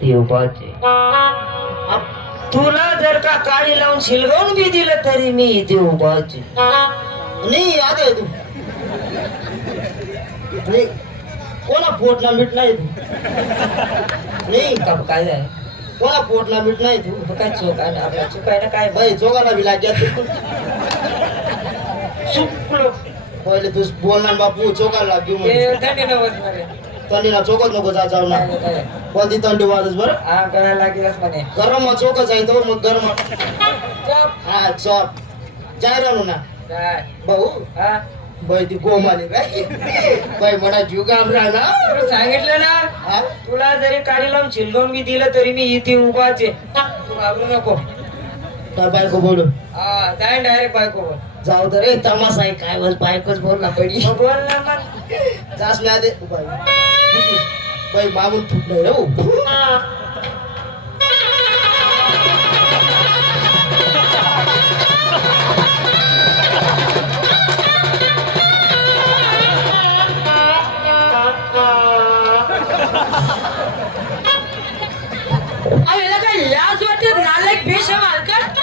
देवबाचे तुला जर का काळी लावून शिलगवून बी दिलं तरी मी देवबाचे नाही याद आहे तू नाही कोणा पोटला मीठ नाही तू नाही काय झालं कोणा पोटला मीठ नाही तू तू काय चोक आहे ना आपल्या चुकायला काय बाई जोगाला बी लाग्या तू चुकलो पहिले तू बोलणार बापू चोकाला लाग घेऊ ते थंडी नव्हत मध्ये थंडीला चोकच नको जाऊ ना काय कोणती थंडी वाजच बरं हा गळा लागेलच म्हणे गरम चोकच आहे तो मग गरम चप हा चॉप जाय राहू ना काय भाऊ हा बाई ती गोमाली काय बाई म्हणा जीव काम राहिला तुला सांगितलं ना हा? तुला जरी काळी लावून शिलगवून बी दिलं तरी मी इथे उभाच आहे तू घाबरू नको काय बायको बोलू हा जाय डायरेक्ट बायको बोल जाऊ तर रे तमास आहे काय बोल बायकोच बोलला पडी मग बोल ना मग जास नाही दे बाई बाई मागून फुटलं रे हो. लाज वाटत नालायक बेशम हलकट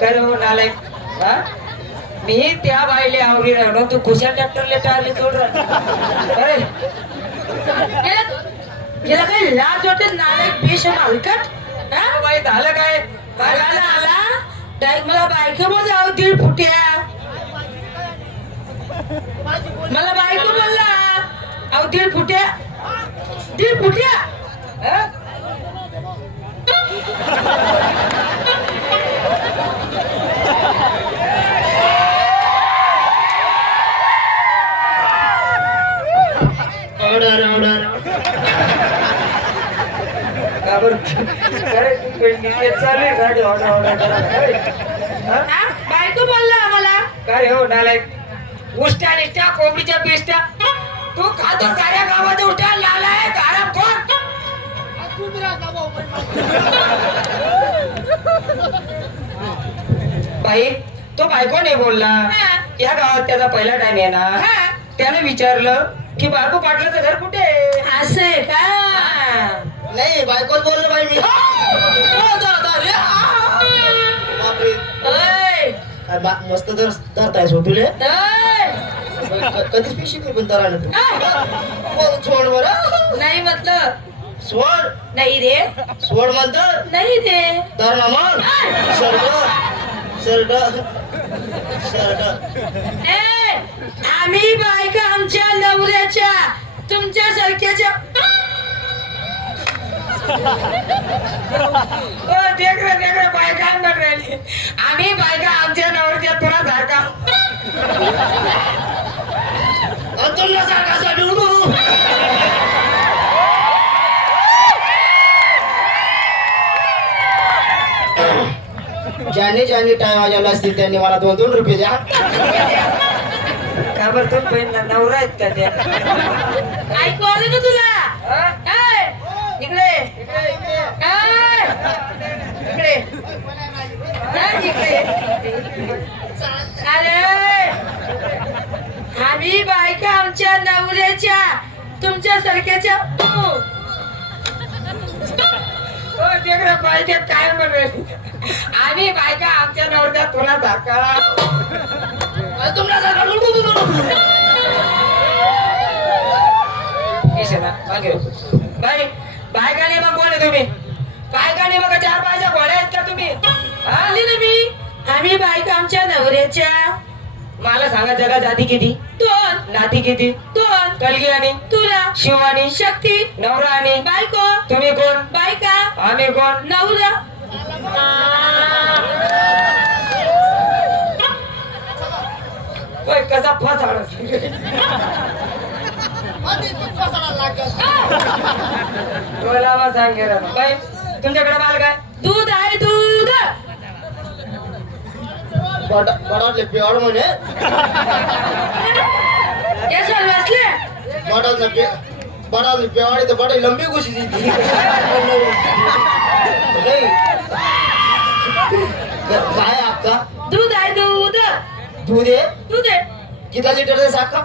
काय रे हो नालायक हा मी त्या बाईले आवडी राहिलो तू खुशा ट्रॅक्टरले टाळले सोड अरे गेला काय लाज वाटत नालायक बेशम हलकट हा बाई झालं काय काय झालं आला डायरेक्ट मला बायको मध्ये आहो 1.5 फुट्या मला बायको बोलला अहो 1.5 फुट्या 1.5 फुट्या हा? ऑर्डर ऑर्डर का बरं? काय तू पहिली तेच चालू आहे गाडी ऑर्डर ऑर्डर करा हा? बायको बोलला आम्हाला काय हो नालायक उष्ट्या निष्ट्या कोंबडीच्या पिष्ट्या तू खातो साऱ्या गावात उष्ट्या नालायक आराम कोण बाई तो बायको नाही बोलला या गावात त्याचा पहिला टाइम आहे ना त्याने विचारलं की बाबू पाटलाचं घर कुठे असं आहे का नाही बायकोच बोललो बाई मी बापरे काय मस्त तर धरताय सो तुले कधीच पिशी पण तराण तू सोड बरं नाही मतलब सोड नाही रे सोड म्हणत नाही रे तर ना मग शर्ट शर्ट शर्ट आम्ही बायका आमच्या नवऱ्याच्या तुमच्या सारख्याच्या देख रे बायका राहिली आम्ही बायका आमच्या नवऱ्याच्या तुला सारखा तुला सारखा ज्याने ज्याने टाइम वाजवला असतील त्यांनी मला 2-2 रुपये द्या का बरं तो बहीण नवरा आहेत का त्या ऐकू आलं का तुला इकडे इकडे अरे आम्ही बायका आमच्या नवऱ्याच्या तुमच्या सारख्याच्या बायका काय म्हणेल आम्ही बायका आमच्या नवऱ्या तुला सारखा तुमच्या बाई बायकाने मग कोण आहे तुम्ही बायकाने मग 4 घोड्या आहेत का तुम्ही आली ना मी आम्ही बायका आमच्या नवऱ्याच्या मला सांगा जगा जाती किती 2 नाती किती 2 कलगी आणि तुला शिवानी शक्ती नवरा आणि बायको तुम्ही कोण बायका आम्ही कोण नवरा कसा फसाड बोलावा सांगे बाई तुमच्याकडे माल काय दूध आहे दूध बडाले पेवड म्हणे केसर बसले बडाले पेवाडी तर बड़ी लंबी घुसी थी नहीं काय आपका दूध आहे दूध तू दे तू दे. किती लिटर दे साखर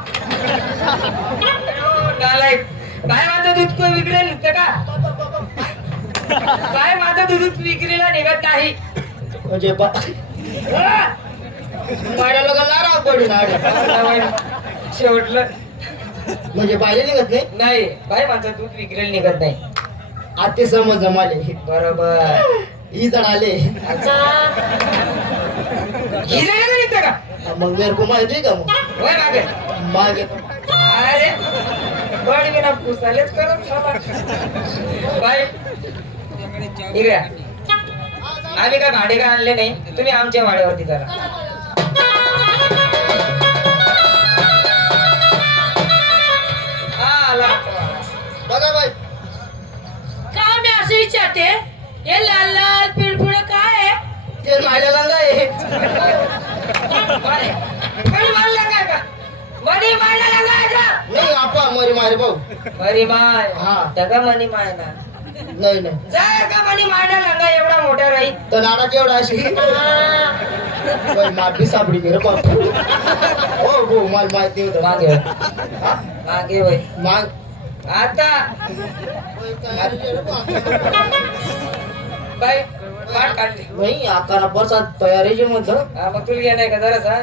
नालायक. काय माझं दूध कोण विकडेल निघतं का? काय माझं दूध विक्रीला निघत नाही. म्हणजे गाड्याला राव पडून शेवटलं म्हणजे पाहिजे निघत नाही नाही. बाय माझं दूध विक्रीला निघत नाही. आते समज जमाले बरोबर. ही जण आले हिरे निघतं का? मग मेरे को माहिती का मग होय मागे. मागे अरे बड गेला पुसालेच करत थांबा. बाय इकडे या. आम्ही काय भाडे काय आणले नाही. तुम्ही आमच्या वाड्यावरती जरा. हा आला. बघा बाई का मी असं विचारते हे लाल लाल पिळपुळ काय आहे? ते माझ्या लंगा आहे वडी मारला काय का? वडी मारला लागायचा. नाही आपा मरी मारे भाऊ वडी माय. हा. जगा मनी माय ना. नाही नाही जर का मनी मायना लंगा एवढा मोठा राहील. तर नाडा केवढा अशी माती सापडी गेलं बाप हो हो मला माहिती होतं मागे हा? मागे वय. माग आता बाय पाठ काढली. नाही आकारा परसाद तयारी म्हणतो हा, मग तुला घ्या नाही का जरासा.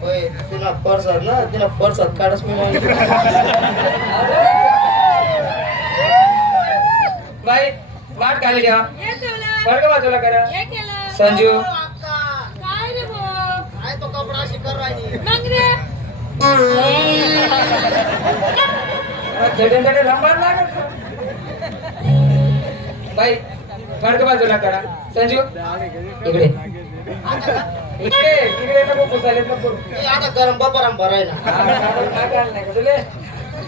होय तिला परसाद ना तिला परसाद काढच मी माहिती बाई पाठ काढली घ्या. हे ठेवलं. वर्ग बाजूला करा. हे केलं. संजू काय रे भाऊ? काय तो कपडा अशी कर राहिली मग रे चढे चढे रंबार लागत. बाई फडक बाजूला करा. संजू इकडे इकडे इकडे नको पुसायला नको. हे आता गरम बपरम भराय ना काय काढलं नाही का तुले?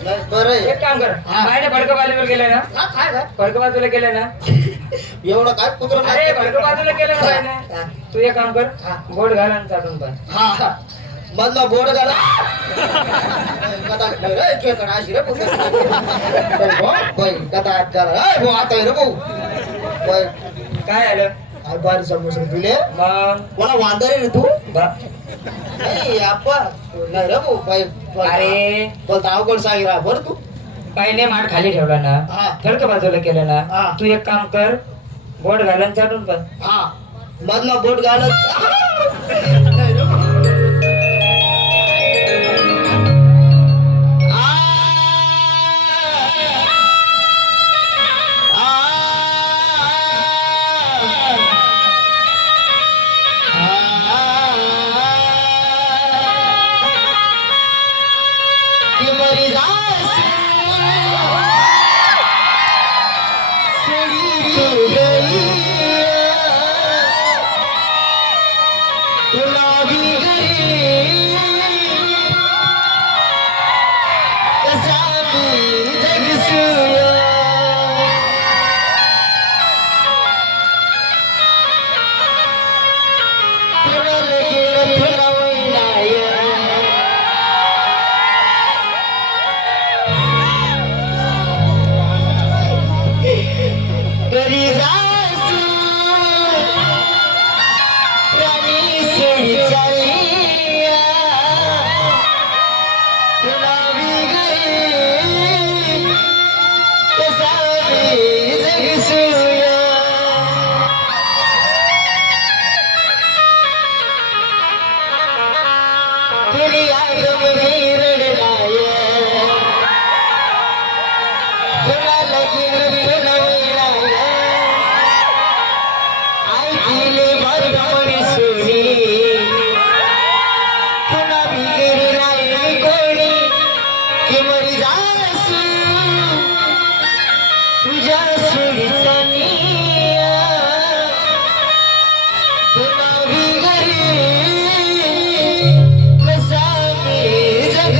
नाही बरं आहे. एक काम कर. हा. बाईने फडक बाजूला गेले ना. हा, काय काय फडक बाजूला गेले ना. एवढं काय कुत्र अरे फडक बाजूला गेलं ना बाईने. हा. तू एक काम कर. हा. बोट घाल आणि चाटून पण. हा हा मधला बोर्ड घाला कदा रे खेकडा अशी रे पुत्र बाई कदा करा ए भाऊ आता रे भाऊ बाई काय आलं काय बारी समोसे दिले मग मला वांदर रे तू बा. नाही आपा नाही रे भाऊ बाई अरे बोलता अवघड सांगितलं बरं तू बाईने माठ खाली ठेवला ना. हा. फडक बाजूला केलं ना. हा. तू एक काम कर. बोट घाल आणि चाटून पण. हा मधला बोट घालत नाही रे भाऊ. कसा मी जग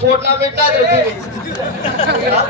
फोडला मीठ नाही तर तुम्ही हा?